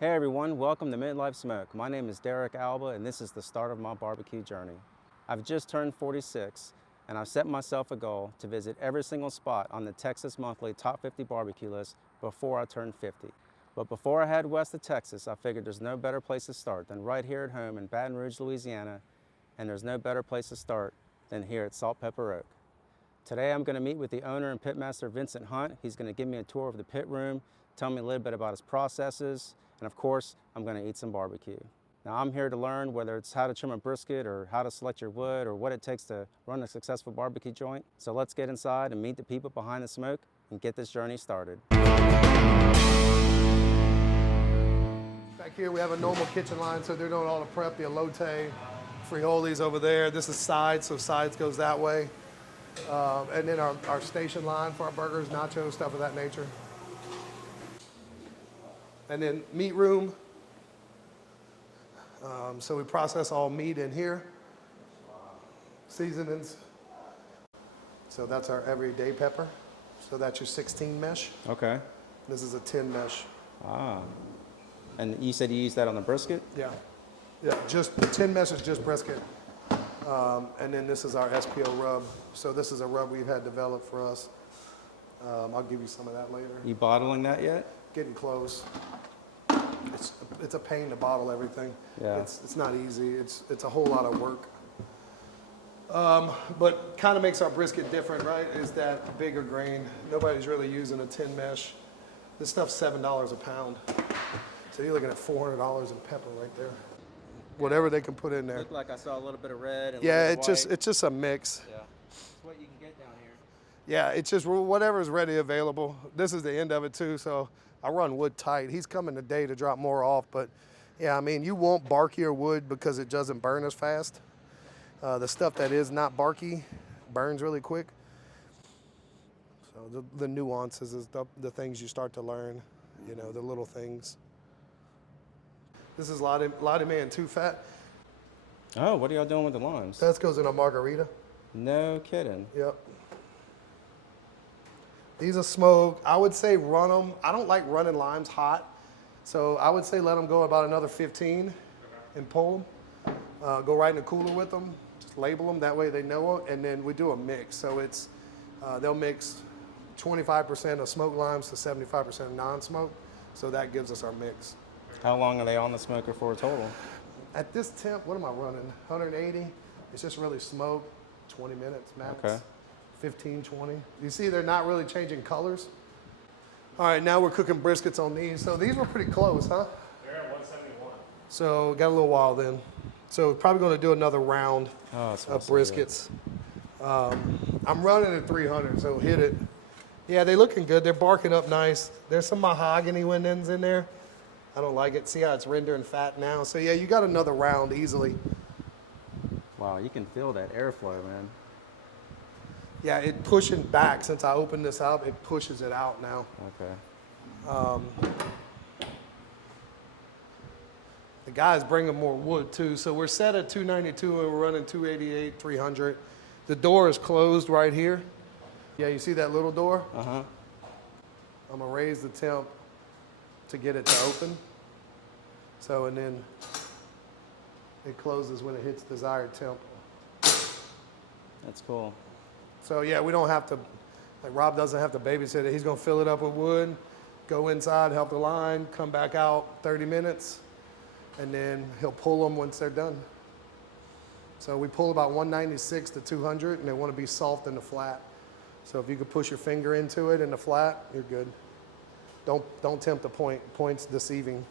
Hey everyone, welcome to Midlife Smoke. My name is Derek Alba and this is the start of my barbecue journey. I've just turned 46 and I've set myself a goal to visit every single spot on the Texas Monthly Top 50 barbecue list before I turn 50. But before I head west to Texas, I figured there's no better place to start than right here at home in Baton Rouge, Louisiana, and there's no better place to start than here at Salt Pepper Oak. Today I'm going to meet with the owner and pitmaster Vincent Hunt. He's going to give me a tour of the pit room, tell me a little bit about his processes, and of course, I'm going to eat some barbecue. Now I'm here to learn whether it's how to trim a brisket or how to select your wood or what it takes to run a successful barbecue joint. So let's get inside and meet the people behind the smoke and get this journey started. Back here we have a normal kitchen line, so they're doing all the prep, the elote, frijoles over there. This is sides, so sides goes that way. And then our station line for our burgers, nachos, stuff of that nature. And then meat room. So we process all meat in here. Seasonings. So that's our everyday pepper. So that's your 16 mesh. Okay. This is a 10 mesh. Ah. And you said you used that on the brisket? Yeah. Yeah, just the 10 mesh is just brisket. And then this is our SPO rub. So this is a rub we've had developed for us. I'll give you some of that later. You bottling that yet? Getting close. It's a pain to bottle everything. Yeah. It's not easy. It's a whole lot of work. But kind of makes our brisket different, right? Is that bigger grain. Nobody's really using a 10 mesh. This stuff's $7 a pound. So you're looking at $400 in pepper right there. Whatever they can put in there. Looked like I saw a little bit of red and Yeah, a little bit of white. it's just a mix. Yeah. It's what you can get down here. Yeah, it's just whatever's ready available. This is the end of it too, so I run wood tight. He's coming today to drop more off, but yeah, I mean, you want barkier wood because it doesn't burn as fast. The stuff that is not barky burns really quick. So the nuances is the things you start to learn, you know, the little things. This is Lottie Man 2 fat. Oh, what are y'all doing with the limes? That goes in a margarita. No kidding. Yep. These are smoked. I would say run them. I don't like running limes hot. So I would say let them go about another 15 and pull them. Go right in the cooler with them. Just label them. That way they know it. And then we do a mix. So it's, they'll mix 25% of smoked limes to 75% of non-smoked. So that gives us our mix. How long are they on the smoker for total? At this temp, what am I running? 180. It's just really smoked. 20 minutes max. Okay. 15, 20. You see they're not really changing colors. All right, now we're cooking briskets on these. So these were pretty close, huh? They're at 171. So got a little while then. So probably gonna do another round Of of briskets. I'm running at 300, so hit it. Yeah, they're looking good. They're barking up nice. There's some mahogany windows in there. I don't like it. See how it's rendering fat now? So yeah, you got another round easily. Wow, you can feel that airflow, man. Yeah, it pushing back. Since I opened this up, it pushes it out now. Okay. The guys bringing more wood too. So we're set at 292 and we're running 288, 300. The door is closed right here. Yeah, you see that little door? Uh-huh. I'm gonna raise the temp to get it to open. So, and then it closes when it hits desired temp. That's cool. So yeah, we don't have to, like Rob doesn't have to babysit it. He's gonna fill it up with wood, go inside, help the line, come back out 30 minutes, and then he'll pull them once they're done. So we pull about 196 to 200, and they wanna be soft in the flat. So if you could push your finger into it in the flat, you're good. Don't tempt the point. Point's deceiving.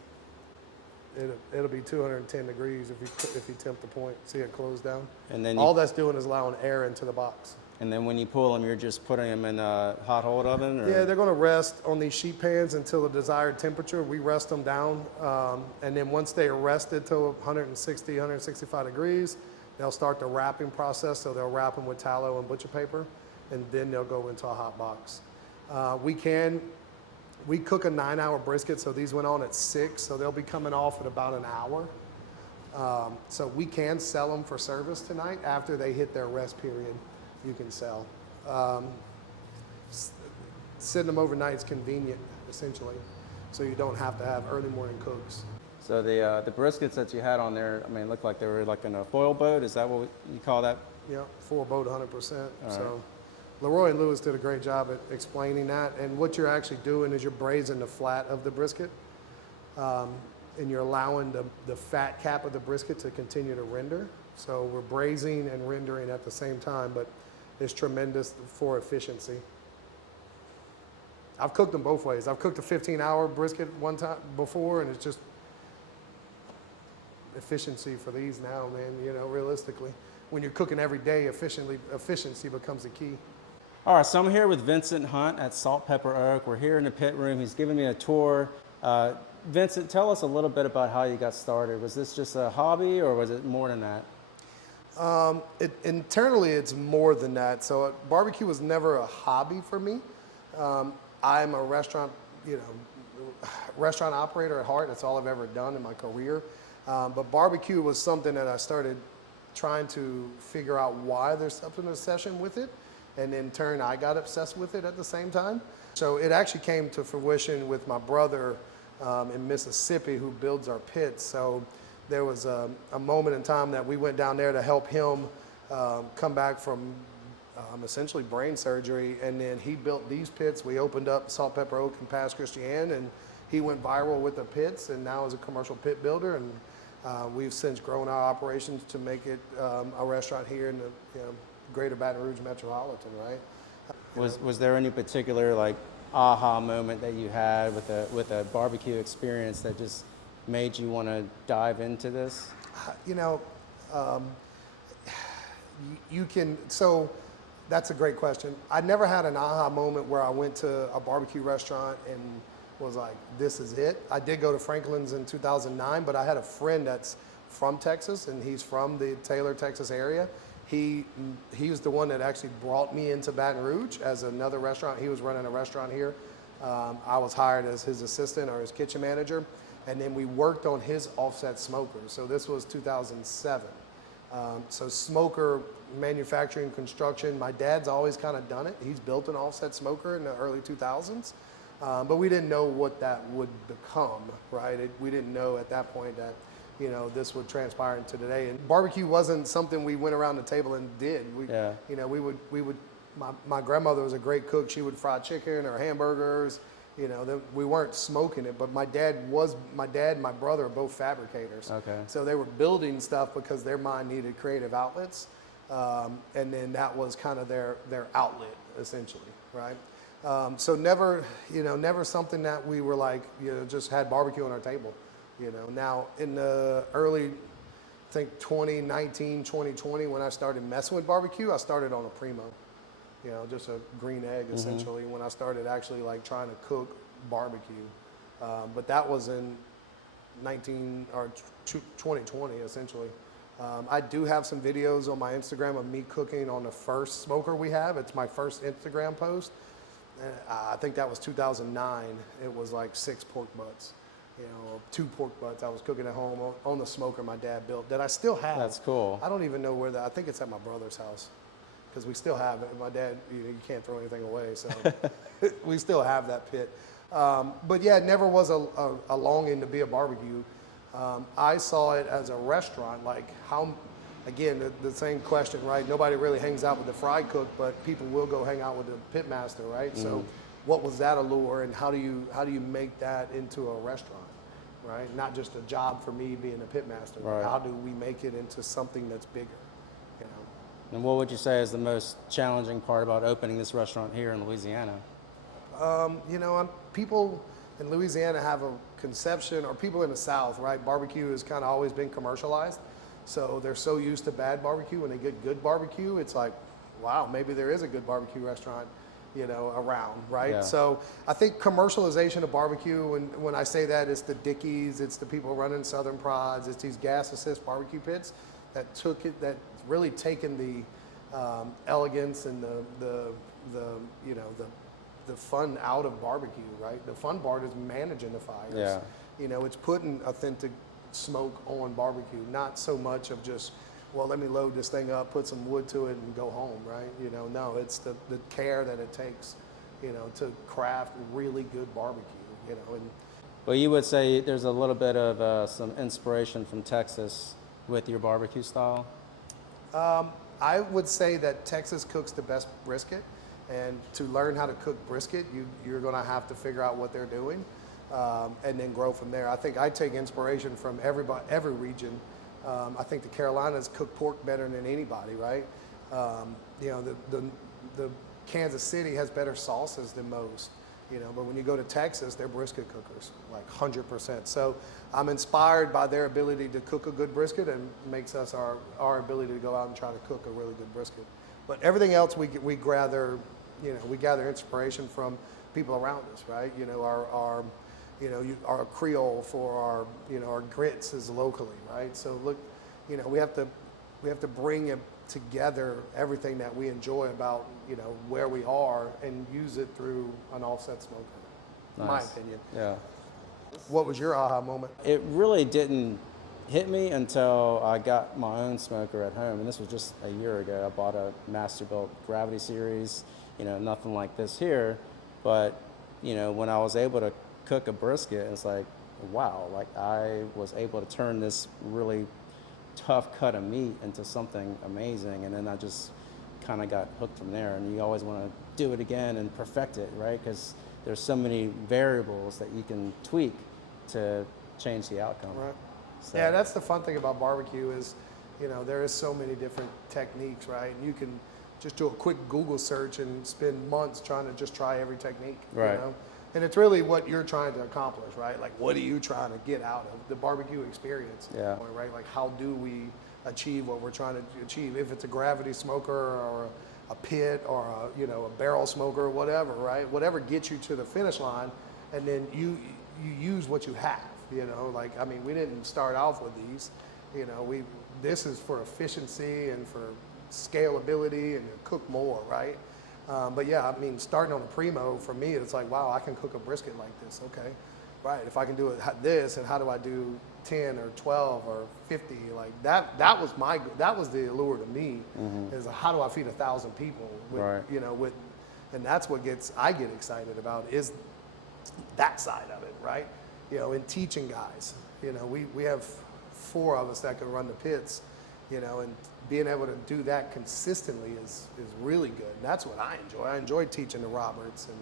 It'll be 210 degrees if you tempt the point. See it close down? And then all that's doing is allowing air into the box. And then when you pull them, you're just putting them in a hot hold oven? Or? Yeah, they're gonna rest on these sheet pans until the desired temperature. We rest them down. And then once they are rested to 160, 165 degrees, they'll start the wrapping process. So they'll wrap them with tallow and butcher paper, and then they'll go into a hot box. We cook a 9-hour brisket, so these went on at 6, so they'll be coming off at about an hour. So we can sell them for service tonight after they hit their rest period. You can sell. Sitting them overnight is convenient, essentially. so you don't have to have early morning cooks. So the briskets that you had on there, I mean, looked like they were like in a foil boat. Is that what you call that? Yeah, full boat 100%. All So right. Leroy and Lewis did a great job at explaining that. And what you're actually doing is you're braising the flat of the brisket, and you're allowing the fat cap of the brisket to continue to render. So we're braising and rendering at the same time, but it's tremendous for efficiency. I've cooked them both ways. I've cooked a 15-hour brisket one time before, and it's just efficiency for these now, man. You know, realistically, when you're cooking every day efficiency becomes the key. All right, so I'm here with Vincent Hunt at Salt Pepper Oak. We're here in the pit room. He's giving me a tour. Vincent, tell us a little bit about how you got started. Was this just a hobby, or was it more than that? Internally, it's more than that. So barbecue was never a hobby for me. I'm a restaurant operator at heart. That's all I've ever done in my career. But barbecue was something that I started trying to figure out why there's something obsession with it. And in turn, I got obsessed with it at the same time. So it actually came to fruition with my brother in Mississippi, who builds our pits. So there was a moment in time that we went down there to help him come back from essentially brain surgery, and then he built these pits. We opened up Salt Pepper Oak in Pass Christian, and he went viral with the pits, and now is a commercial pit builder. And we've since grown our operations to make it a restaurant here in the greater Baton Rouge metropolitan, right? Was there any particular like aha moment that you had with a barbecue experience that just made you want to dive into this? So that's a great question. I never had an aha moment where I went to a barbecue restaurant and was like, this is it. I did go to Franklin's in 2009, but I had a friend that's from Texas, and he's from the Taylor, Texas area. He was the one that actually brought me into Baton Rouge as another restaurant. He was running a restaurant here. I was hired as his assistant or his kitchen manager, and then we worked on his offset smoker. So this was 2007. So smoker manufacturing, construction, my dad's always kind of done it. He's built an offset smoker in the early 2000s, but we didn't know what that would become, right? We didn't know at that point that, this would transpire into today. And barbecue wasn't something we went around the table and did. My grandmother was a great cook. She would fry chicken or hamburgers. We weren't smoking it, but my dad and my brother are both fabricators. Okay. So they were building stuff because their mind needed creative outlets. And then that was kind of their outlet, essentially, right? So never something that we were like, just had barbecue on our table. Now in the early, I think 2019, 2020, when I started messing with barbecue, I started on a Primo, just a green egg essentially, when I started actually like trying to cook barbecue. But that was in 2020 essentially. I do have some videos on my Instagram of me cooking on the first smoker we have. It's my first Instagram post. I think that was 2009. It was like 6 pork butts. 2 pork butts I was cooking at home on the smoker my dad built that I still have. That's cool. I don't even know where I think it's at my brother's house, because we still have it. My dad, you can't throw anything away, so we still have that pit. But yeah, it never was a longing to be a barbecue. I saw it as a restaurant, like how, again, the same question, right? Nobody really hangs out with the fry cook, but people will go hang out with the pitmaster, right? So what was that allure, and how do you make that into a restaurant, right? Not just a job for me being a pitmaster. Right. How do we make it into something that's bigger? And what would you say is the most challenging part about opening this restaurant here in Louisiana? People in Louisiana have a conception, or people in the South, right? Barbecue has kind of always been commercialized. So they're so used to bad barbecue. When they get good barbecue, it's like, wow, maybe there is a good barbecue restaurant, around, right? Yeah. So I think commercialization of barbecue, when I say that, it's the Dickies, it's the people running Southern Prods, it's these gas assist barbecue pits that really taken the elegance and the fun out of barbecue, right? The fun part is managing the fires. Yeah. It's putting authentic smoke on barbecue, not so much of just, well, let me load this thing up, put some wood to it, and go home, right? No, it's the care that it takes, to craft really good barbecue, and Well, you would say there's a little bit of some inspiration from Texas with your barbecue style? I would say that Texas cooks the best brisket, and to learn how to cook brisket, you're going to have to figure out what they're doing, and then grow from there. I think I take inspiration from every region. I think the Carolinas cook pork better than anybody, right? You know, the Kansas City has better sauces than most. You know, but when you go to Texas, they're brisket cookers, like 100%. So I'm inspired by their ability to cook a good brisket, and makes us our ability to go out and try to cook a really good brisket. But everything else we gather, you know, we gather inspiration from people around us, right? You know, our Creole for our, you know, our grits is locally, right? So look, you know, we have to bring it together, everything that we enjoy about, you know, where we are, and use it through an offset smoker, in my opinion. Yeah. What was your aha moment? It really didn't hit me until I got my own smoker at home, and this was just a year ago. I bought a Masterbuilt Gravity Series, you know, nothing like this here, but, you know, when I was able to cook a brisket, it's like, wow, like I was able to turn this really tough cut of meat into something amazing, and then I just kind of got hooked from there. And you always want to do it again and perfect it, right? Because there's so many variables that you can tweak to change the outcome. Right. So, Yeah, that's the fun thing about barbecue is, you know, there is so many different techniques, right? And you can just do a quick Google search and spend months trying to just try every technique. Right. You know? And it's really what you're trying to accomplish, right? Like, what are you trying to get out of the barbecue experience? Yeah. Right? Like, how do we achieve what we're trying to achieve? If it's a gravity smoker or a pit or a, you know, a barrel smoker or whatever, right? Whatever gets you to the finish line, and then you use what you have. You know, like, I mean, we didn't start off with these. You know, this is for efficiency and for scalability and to cook more, right? But yeah, I mean, starting on a primo, for me, it's like, wow, I can cook a brisket like this. Okay, right. If I can do it this, and how do I do 10 or 12 or 50? Like that was the allure to me, is how do I feed 1,000 people with, right. you know, and that's what I get excited about, is that side of it, right? You know, in teaching guys, you know, we have 4 of us that can run the pits, you know, and being able to do that consistently is really good. And that's what I enjoy. I enjoy teaching the Roberts and,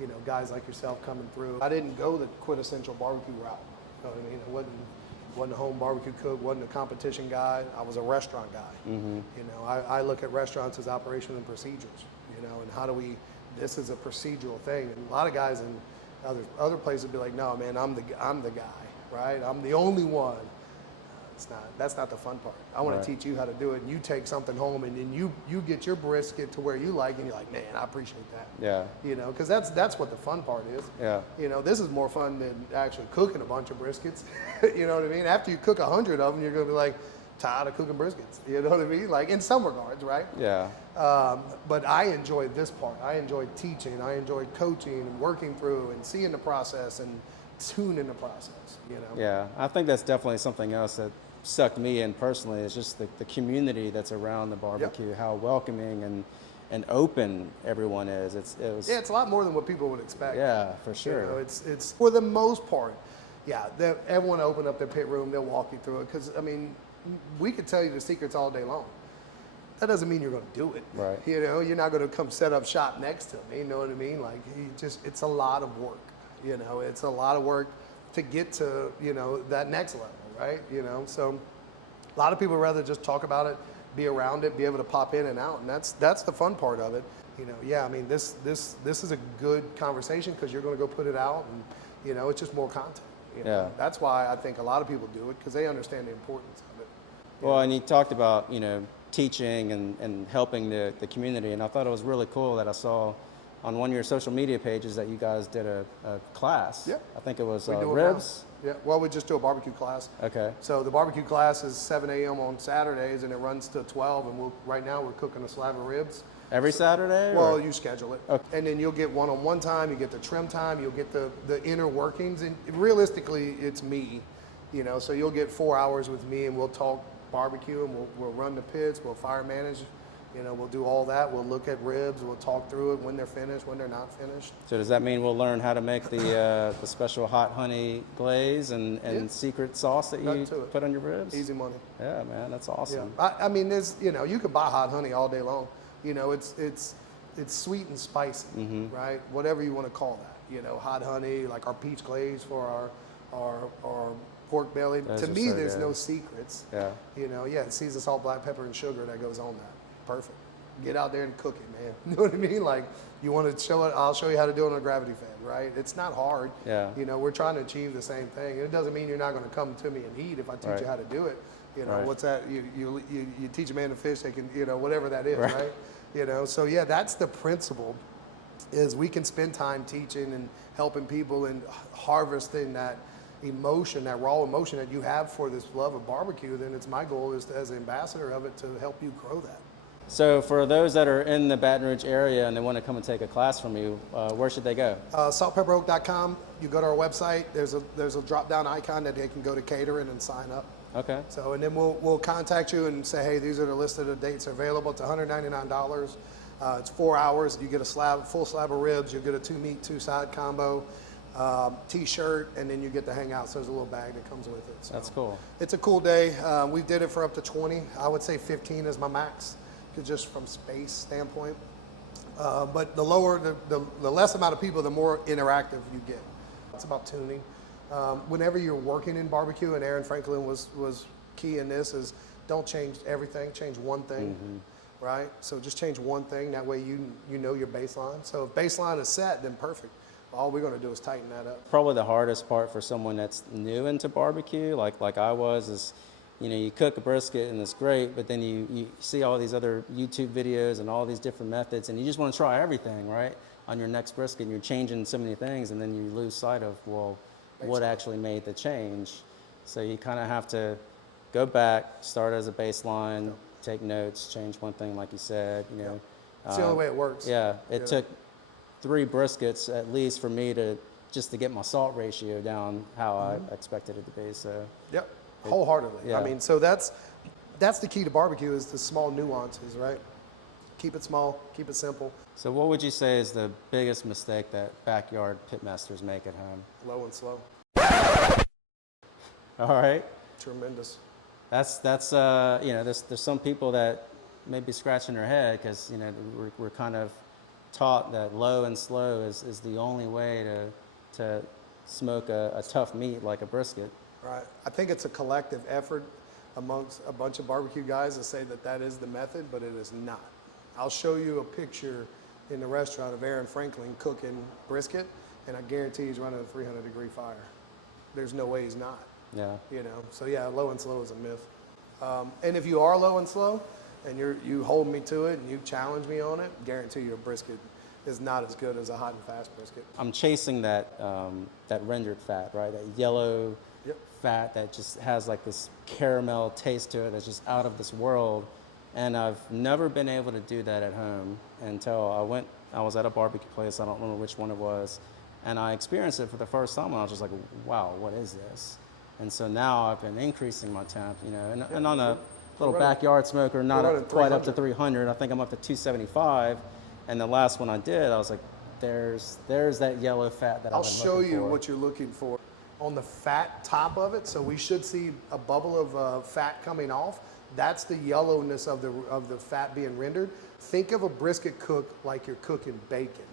you know, guys like yourself coming through. I didn't go the quintessential barbecue route. You know what I mean? I wasn't a home barbecue cook, wasn't a competition guy. I was a restaurant guy. You know, I look at restaurants as operation and procedures, you know, and how do this is a procedural thing. And a lot of guys in other places would be like, no, man, I'm the guy, right? I'm the only one. That's not the fun part. I want Right. to teach you how to do it, and you take something home, and then you get your brisket to where you like, and you're like, man, I appreciate that. Yeah. You know, because that's what the fun part is. Yeah. You know, this is more fun than actually cooking a bunch of briskets. You know what I mean? After you cook 100 of them, you're gonna be like, tired of cooking briskets. You know what I mean? Like, in some regards, right? Yeah. But I enjoy this part. I enjoy teaching. I enjoy coaching and working through and seeing the process and tuning the process. You know. Yeah. I think that's definitely something else that sucked me in personally, is just the community that's around the barbecue, how welcoming and open everyone is. It's a lot more than what people would expect. Yeah, for sure. You know, it's for the most part, yeah. Everyone open up their pit room, they'll walk you through it. Because I mean, we could tell you the secrets all day long. That doesn't mean you're going to do it. Right. You know, you're not going to come set up shop next to me. You know what I mean? Like, it's a lot of work. You know, it's a lot of work to get to, you know, that next level, right? You know, so a lot of people rather just talk about it, be around it, be able to pop in and out, and that's the fun part of it. You know, yeah, I mean, this is a good conversation because you're going to go put it out, and, you know, it's just more content. You know? Yeah. That's why I think a lot of people do it, because they understand the importance of it. Well, and you talked about, you know, teaching and helping the community, and I thought it was really cool that I saw on one of your social media pages that you guys did a class. Yeah. I think it was We do it ribs. now. Yeah, well, we just do a barbecue class. Okay. So the barbecue class is 7 a.m. on Saturdays, and it runs to 12, and right now we're cooking a slab of ribs. Every Saturday? Well, or? you schedule it. Okay. And then you'll get one-on-one time, you get the trim time, you'll get the inner workings, and realistically, it's me, you know, so you'll get 4 hours with me, and we'll talk barbecue, and we'll run the pits, we'll fire manage, You know, we'll do all that. We'll look at ribs. We'll talk through it when they're finished, when they're not finished. So does that mean we'll learn how to make the special hot honey glaze and secret sauce that you put on your ribs? Easy money. Yeah, man, that's awesome. Yeah. I mean, there's, you know, you could buy hot honey all day long. You know, it's sweet and spicy, right? Whatever you want to call that. You know, hot honey, like our peach glaze for our pork belly. To me, there's no secrets. Yeah. You know, it's seasoned salt, black pepper, and sugar that goes on that. Perfect. Get out there and cook it, man. You know what I mean? Like, you want to show it, I'll show you how to do it on a gravity fed, right? It's not hard. Yeah. You know, we're trying to achieve the same thing. It doesn't mean you're not going to come to me and eat if I teach you how to do it. You know, what's that? You teach a man to fish, they can, you know, whatever that is, right? You know, so yeah, that's the principle, is we can spend time teaching and helping people and harvesting that emotion, that raw emotion that you have for this love of barbecue. Then it's my goal is to, as an ambassador of it, to help you grow that. So for those that are in the Baton Rouge area and they want to come and take a class from you, where should they go? Saltpepperoak.com. You go to our website. There's a drop-down icon that they can go to catering and sign up. Okay. So, and then we'll contact you and say, hey, these are the list of the dates available. It's $199. It's 4 hours. You get a full slab of ribs. You get a 2-meat, 2-side combo, T-shirt, and then you get to hang out. So there's a little bag that comes with it. So that's cool. It's a cool day. We did it for up to 20. I would say 15 is my max, just from space standpoint. But the less amount of people, the more interactive you get. It's about tuning. Whenever you're working in barbecue, and Aaron Franklin was key in this, is don't change everything, change one thing, right? So just change one thing, that way you know your baseline. So if baseline is set, then perfect. All we're gonna do is tighten that up. Probably the hardest part for someone that's new into barbecue, like I was, is, you know, you cook a brisket and it's great, but then you see all these other YouTube videos and all these different methods, and you just want to try everything, right, on your next brisket, and you're changing so many things, and then you lose sight of, well, what actually made the change. So you kind of have to go back, start as a baseline, take notes, change one thing, like you said, you know. It's the only way it works. Yeah, it took 3 briskets at least for me to get my salt ratio down how I expected it to be. So. Yep. Wholeheartedly. Yeah. I mean, so that's the key to barbecue, is the small nuances, right? Keep it small, keep it simple. So what would you say is the biggest mistake that backyard pitmasters make at home? Low and slow. All right. Tremendous. That's you know, there's some people that may be scratching their head because, you know, we're kind of taught that low and slow is the only way to smoke a tough meat like a brisket. Right. I think it's a collective effort amongst a bunch of barbecue guys to say that is the method, but it is not. I'll show you a picture in the restaurant of Aaron Franklin cooking brisket, and I guarantee he's running a 300-degree fire. There's no way he's not. Yeah. You know, so yeah, low and slow is a myth. And if you are low and slow, and you hold me to it and you challenge me on it, guarantee your brisket is not as good as a hot and fast brisket. I'm chasing that rendered fat, right? That yellow fat that just has like this caramel taste to it that's just out of this world. And I've never been able to do that at home until I was at a barbecue place, I don't remember which one it was, and I experienced it for the first time, and I was just like, wow, what is this? And so now I've been increasing my temp, you know, and on a little backyard smoker, not quite up to 300, I think I'm up to 275, and the last one I did, I was like, there's that yellow fat that I've been looking for. I'll show you what you're looking for. On the fat top of it, so we should see a bubble of fat coming off. That's the yellowness of the fat being rendered. Think of a brisket cook like you're cooking bacon.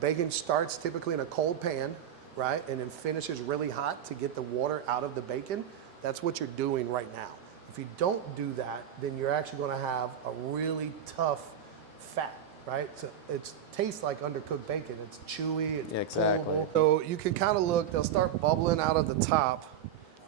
Bacon starts typically in a cold pan, right, and then finishes really hot to get the water out of the bacon. That's what you're doing right now. If you don't do that, then you're actually going to have a really tough fat, right? So it tastes like undercooked bacon. It's chewy, it's pullable. So you can kind of look, they'll start bubbling out of the top,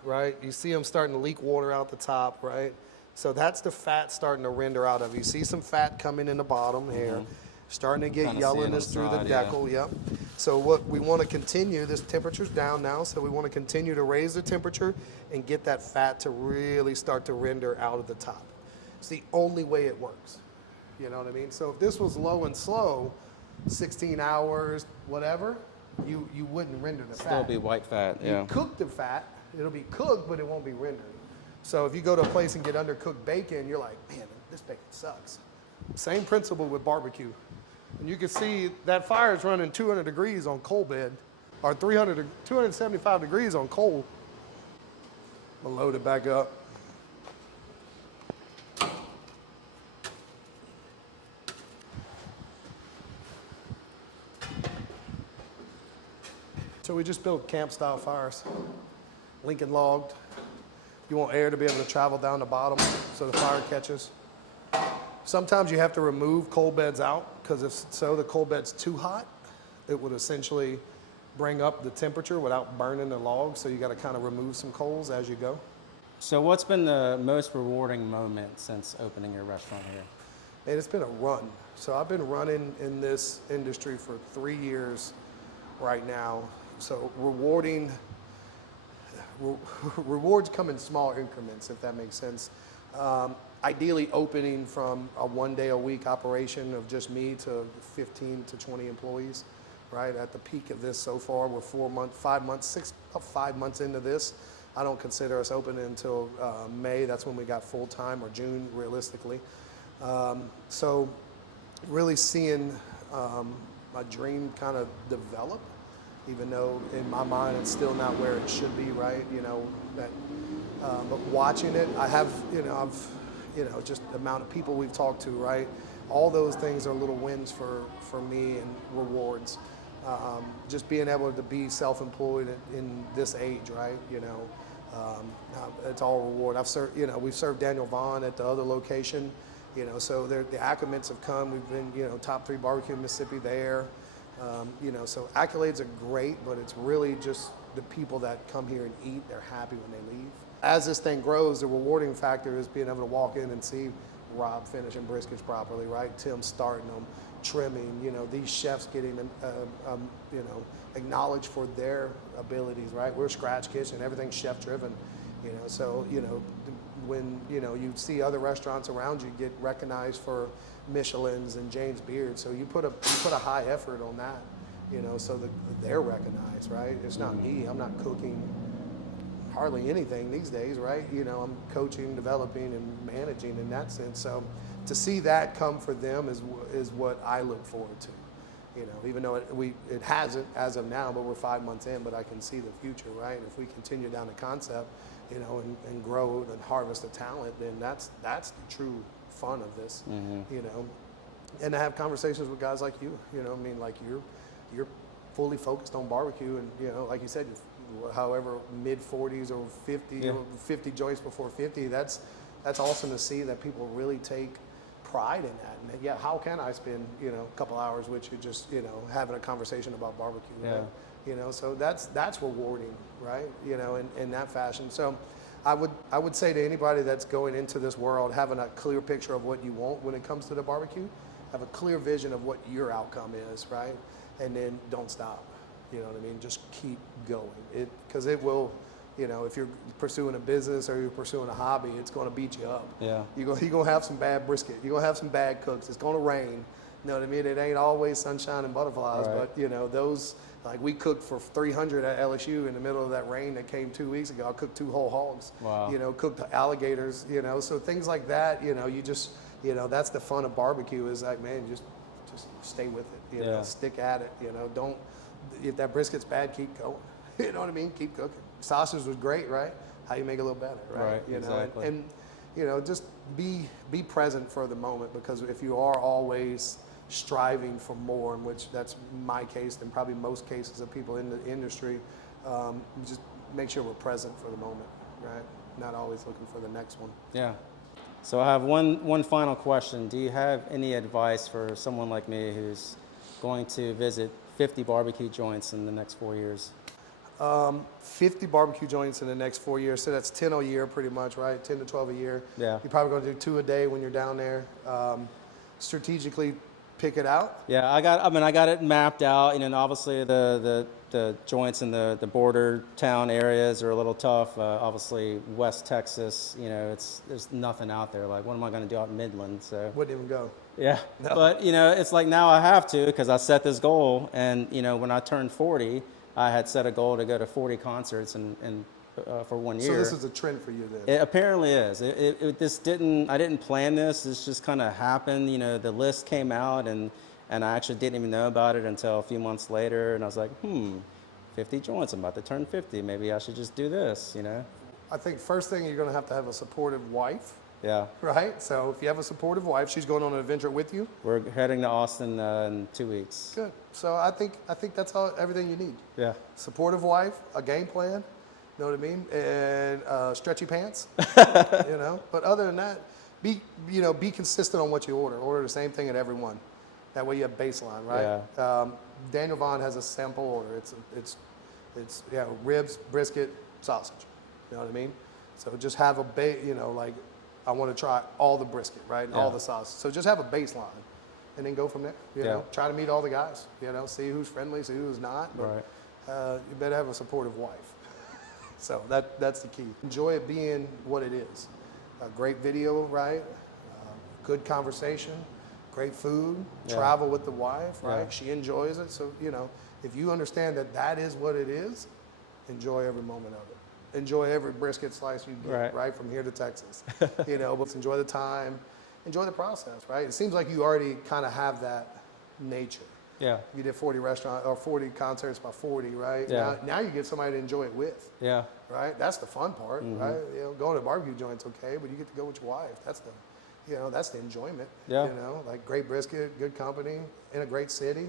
right? You see them starting to leak water out the top, right? So that's the fat starting to render out of. You see some fat coming in the bottom here, starting to get yellowness through the decal, yep. So what we want to continue, this temperature's down now, so we want to continue to raise the temperature and get that fat to really start to render out of the top. It's the only way it works. You know what I mean? So if this was low and slow, 16 hours, whatever, you wouldn't render the fat. Still be white fat, yeah. You cook the fat, it'll be cooked, but it won't be rendered. So if you go to a place and get undercooked bacon, you're like, man, this bacon sucks. Same principle with barbecue. And you can see that fire is running 200 degrees on coal bed, or 275 degrees on coal. I'll load it back up. So we just built camp-style fires, Lincoln logged. You want air to be able to travel down the bottom so the fire catches. Sometimes you have to remove coal beds out, because if so, the coal bed's too hot, it would essentially bring up the temperature without burning the logs, so you got to kind of remove some coals as you go. So what's been the most rewarding moment since opening your restaurant here? And it's been a run. So I've been running in this industry for 3 years right now. So rewards come in small increments, if that makes sense. Ideally opening from a 1 day a week operation of just me to 15 to 20 employees, right? At the peak of this so far, we're 5 months into this. I don't consider us opening until May. That's when we got full time, or June realistically. So really seeing my dream kind of develop, even though in my mind it's still not where it should be, right? You know, that, but watching it, just the amount of people we've talked to, right? All those things are little wins for me and rewards. Just being able to be self-employed in this age, right? It's all reward. We've served Daniel Vaughn at the other location, so the acclimates have come. We've been, top 3 barbecue in Mississippi there. So accolades are great, but it's really just the people that come here and eat, they're happy when they leave. As this thing grows, the rewarding factor is being able to walk in and see Rob finishing briskets properly, right? Tim starting them, trimming, these chefs getting, acknowledged for their abilities, right? We're a scratch kitchen, everything's chef driven, when, you see other restaurants around you get recognized for Michelin's and James Beard, so you put a high effort on that, so that they're recognized, right? It's not me, I'm not cooking hardly anything these days, right? I'm coaching, developing, and managing in that sense. So to see that come for them is what I look forward to. Even though it hasn't as of now, but we're 5 months in, but I can see the future, right? And if we continue down the concept, and grow and harvest the talent, then that's the true fun of this, and to have conversations with guys like you, like you're fully focused on barbecue, and like you said, however mid 40s or 50 or 50 joints before 50, that's awesome to see that people really take pride in that. And yeah, how can I spend a couple hours with you just having a conversation about barbecue, right? So that's rewarding, right? In that fashion. So I would say to anybody that's going into this world, having a clear picture of what you want when it comes to the barbecue, have a clear vision of what your outcome is, right? And then don't stop. You know what I mean? Just keep going. Because it will, if you're pursuing a business or you're pursuing a hobby, it's going to beat you up. Yeah. You're going to have some bad brisket. You're going to have some bad cooks. It's going to rain. You know what I mean? It ain't always sunshine and butterflies, right. But those, like we cooked for 300 at LSU in the middle of that rain that came 2 weeks ago. I cooked 2 whole hogs. Wow. Cooked alligators. So things like that. You just, that's the fun of barbecue. Is like, man, just stay with it. Stick at it. Don't. If that brisket's bad, keep going. You know what I mean? Keep cooking. Sausage was great, right? How you make it a little better, right? Exactly. And just be present for the moment, because if you are always striving for more, in which that's my case and probably most cases of people in the industry, just make sure we're present for the moment, right? Not always looking for the next one. Yeah. So I have one final question. Do you have any advice for someone like me who's going to visit 50 barbecue joints in the next 4 years? 50 barbecue joints in the next 4 years. So that's 10 a year pretty much, right? 10 to 12 a year. Yeah. You're probably going to do 2 a day when you're down there. Strategically pick it out. Yeah, I got it mapped out, and obviously the joints in the border town areas are a little tough. Obviously West Texas, there's nothing out there. Like, what am I going to do out in Midland? So Wouldn't even go. Yeah, no. But it's like now I have to, because I set this goal, and when I turned 40, I had set a goal to go to 40 concerts and for 1 So year. this is a trend for you then? It apparently is. I didn't plan this. This just kind of happened. You know, the list came out, and I actually didn't even know about it until a few months later. And I was like, 50 joints. I'm about to turn 50. Maybe I should just do this, you know? I think first thing, you're going to have a supportive wife, Yeah. right? So if you have a supportive wife, she's going on an adventure with you. We're heading to Austin in 2 weeks. Good. So I think that's everything you need. Yeah. Supportive wife, a game plan, you know what I mean, and stretchy pants, you know. But other than that, be consistent on what you order. Order the same thing at every one. That way you have baseline, right? Yeah. Daniel Vaughn has a sample order. It's ribs, brisket, sausage. You know what I mean? So just have like I want to try all the brisket, right, and all the sauce. So just have a baseline, and then go from there. You know, try to meet all the guys. You know, see who's friendly, see who's not. But, Right. You better have a supportive wife. So that's the key. Enjoy it being what it is. A great video, right? Good conversation, great food. Travel with the wife, right? Yeah. She enjoys it. So if you understand that is what it is, enjoy every moment of it. Enjoy every brisket slice you get, right, from here to Texas. But enjoy the time, enjoy the process, right? It seems like you already kind of have that nature. Yeah. You did 40 concerts by 40, right? Yeah. Now you get somebody to enjoy it with. Yeah. Right? That's the fun part, right? Going to barbecue joint's okay, but you get to go with your wife. That's the enjoyment. Yeah. Like great brisket, good company, in a great city.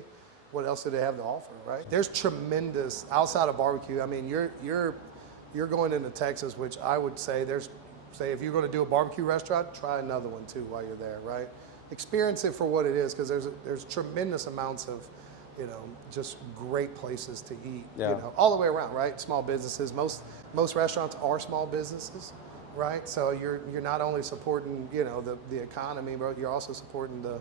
What else do they have to offer, right? There's tremendous outside of barbecue. I mean, you're going into Texas, which I would say if you're going to do a barbecue restaurant, try another one too while you're there, right? Experience it for what it is, because there's tremendous amounts of, just great places to eat, all the way around, right? Small businesses. Most restaurants are small businesses, right? So you're not only supporting, the economy, but you're also supporting the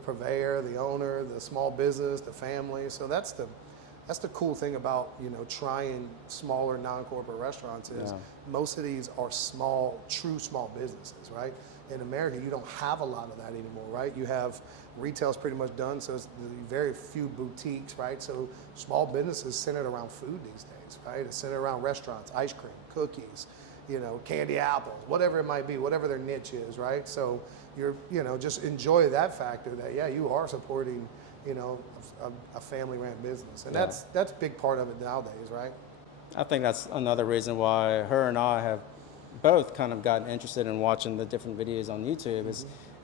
purveyor, the owner, the small business, the family. So that's the cool thing about, trying smaller non-corporate restaurants is most of these are true small businesses, right? In America, you don't have a lot of that anymore, right? You have retail's pretty much done, so it's very few boutiques, right? So small businesses centered around food these days, right? It's centered around restaurants, ice cream, cookies, candy apples, whatever it might be, whatever their niche is, right? So you're, just enjoy that factor that, you are supporting, a family-ran business. And that's a big part of it nowadays, right? I think that's another reason why her and I have both kind of gotten interested in watching the different videos on YouTube.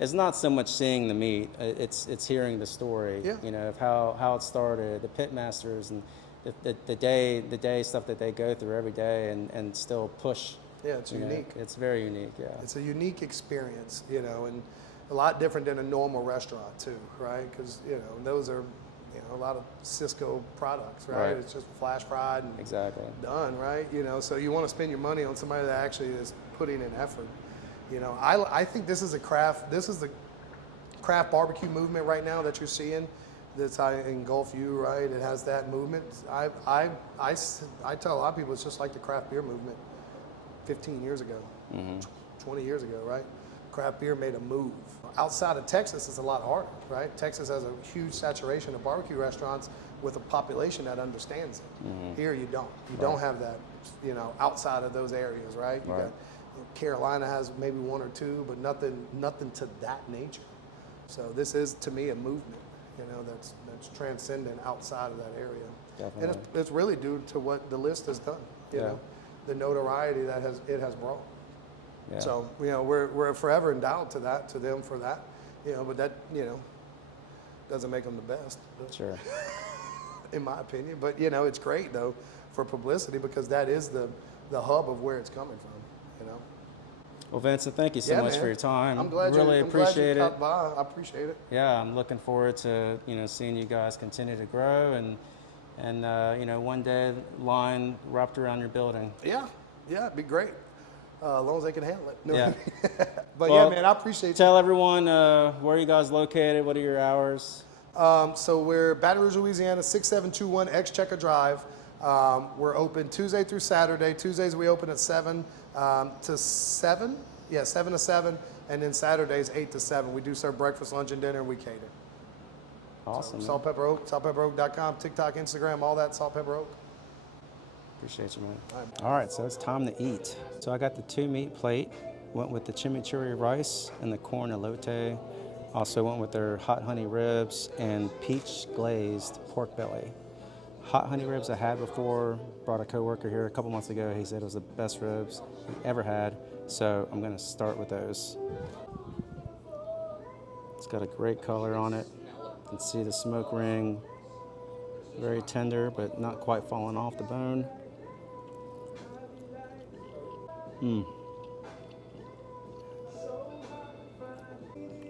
It's not so much seeing the meat, it's hearing the story, of how it started, the pitmasters, and the day stuff that they go through every day and still push. Yeah, it's unique. It's very unique, yeah. It's a unique experience, and a lot different than a normal restaurant too, right? Because, those are, a lot of Cisco products, right? It's just flash fried and done, right? So you want to spend your money on somebody that actually is putting in effort. I think this is the craft barbecue movement right now that you're seeing. That's how engulf you, right? It has that movement. I tell a lot of people it's just like the craft beer movement 15 years ago, 20 years ago, right? Craft beer made a move. Outside of Texas, it's a lot harder, right? Texas has a huge saturation of barbecue restaurants with a population that understands it. Here you don't. You don't have that, outside of those areas, right? Carolina has maybe one or two, but nothing to that nature. So this is, to me, a movement, that's transcendent outside of that area. Definitely. And it's really due to what the list has done, the notoriety that it has brought. Yeah. So, we're forever endowed to them for that, but that, doesn't make them the best. Sure. In my opinion. But, it's great, though, for publicity, because that is the hub of where it's coming from, Well, Vincent, thank you so much for your time. I'm glad really appreciate it. By. I appreciate it. Yeah, I'm looking forward to, seeing you guys continue to grow and one day line wrapped around your building. Yeah, it'd be great. As long as they can handle it. No. Yeah. But well, man, I appreciate you. Tell everyone where are you guys located? What are your hours? So we're Baton Rouge, Louisiana, 6721 Exchequer Drive. We're open Tuesday through Saturday. Tuesdays we open at 7 to 7. Yeah, 7 to 7. And then Saturdays 8 to 7. We do serve breakfast, lunch, and dinner, and we cater. Awesome. So, Salt Pepper Oak, saltpepperoak.com, TikTok, Instagram, all that, Salt Pepper Oak. Appreciate you, man. All right, so it's time to eat. So I got the 2-meat plate, went with the chimichurri rice and the corn elote. Also went with their hot honey ribs and peach glazed pork belly. Hot honey ribs I had before, brought a coworker here a couple months ago. He said it was the best ribs he ever had. So I'm gonna start with those. It's got a great color on it. You can see the smoke ring. Very tender, but not quite falling off the bone.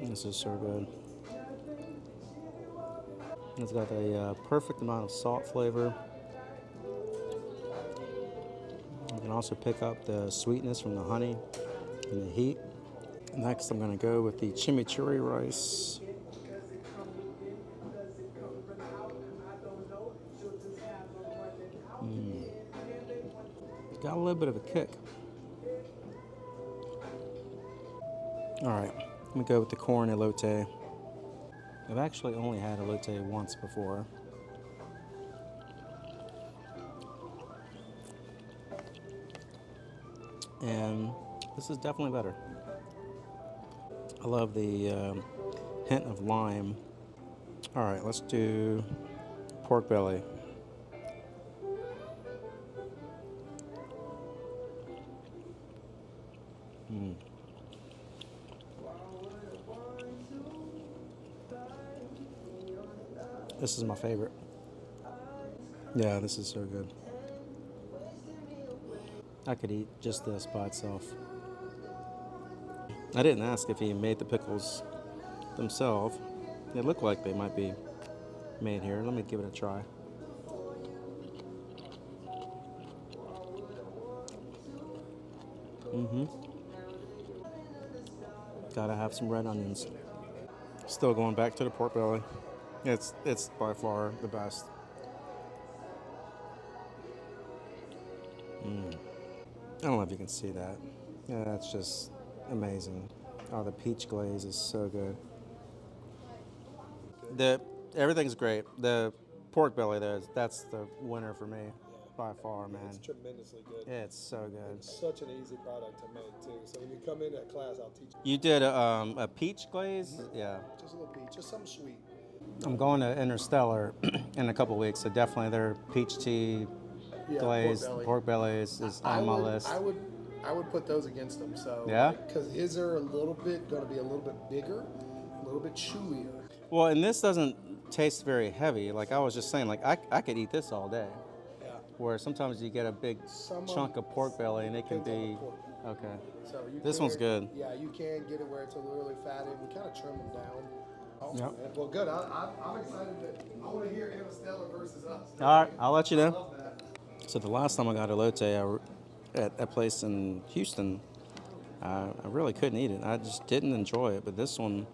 This is so good. It's got a perfect amount of salt flavor. You can also pick up the sweetness from the honey and the heat. Next, I'm going to go with the chimichurri rice. It's got a little bit of a kick. All right, I'm going to go with the corn elote. I've actually only had elote once before. And this is definitely better. I love the hint of lime. All right, let's do pork belly. This is my favorite. Yeah, this is so good. I could eat just this by itself. I didn't ask if he made the pickles themselves. They look like they might be made here. Let me give it a try. Gotta have some red onions. Still going back to the pork belly. It's by far the best. I don't know if you can see that. Yeah, that's just amazing. Oh, the peach glaze is so good. Everything's great. The pork belly, that's the winner for me by far, man. It's tremendously good. It's so good. It's such an easy product to make too. So when you come in that class, I'll teach you. You did a peach glaze? Yeah. Just a little peach, just something sweet. I'm going to Interstellar in a couple weeks, so definitely their peach tea glaze, pork belly is on my list. I would put those against them. So yeah, because his are going to be a little bit bigger, a little bit chewier. Well, and this doesn't taste very heavy. Like I was just saying, like I could eat this all day. Yeah. Where sometimes you get a big chunk of pork belly and it can be okay. So this one's good. Yeah, you can get it where it's a little really fatty. We kind of trim them down. Awesome, yep. Man. Well, good. I'm excited that I want to hear Interstellar versus us. All right, I'll let you know. I love that. So the last time I got elote at a place in Houston, I really couldn't eat it. I just didn't enjoy it. But this one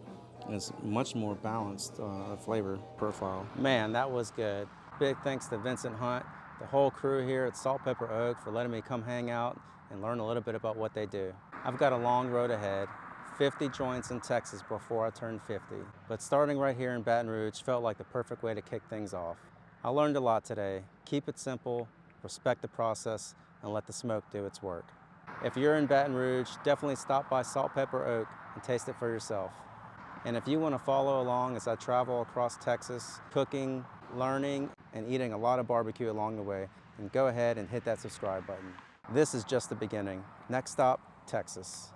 is much more balanced flavor profile. Man, that was good. Big thanks to Vincent Hunt, the whole crew here at Salt Pepper Oak for letting me come hang out and learn a little bit about what they do. I've got a long road ahead. 50 joints in Texas before I turned 50. But starting right here in Baton Rouge felt like the perfect way to kick things off. I learned a lot today. Keep it simple, respect the process, and let the smoke do its work. If you're in Baton Rouge, definitely stop by Salt Pepper Oak and taste it for yourself. And if you want to follow along as I travel across Texas, cooking, learning, and eating a lot of barbecue along the way, then go ahead and hit that subscribe button. This is just the beginning. Next stop, Texas.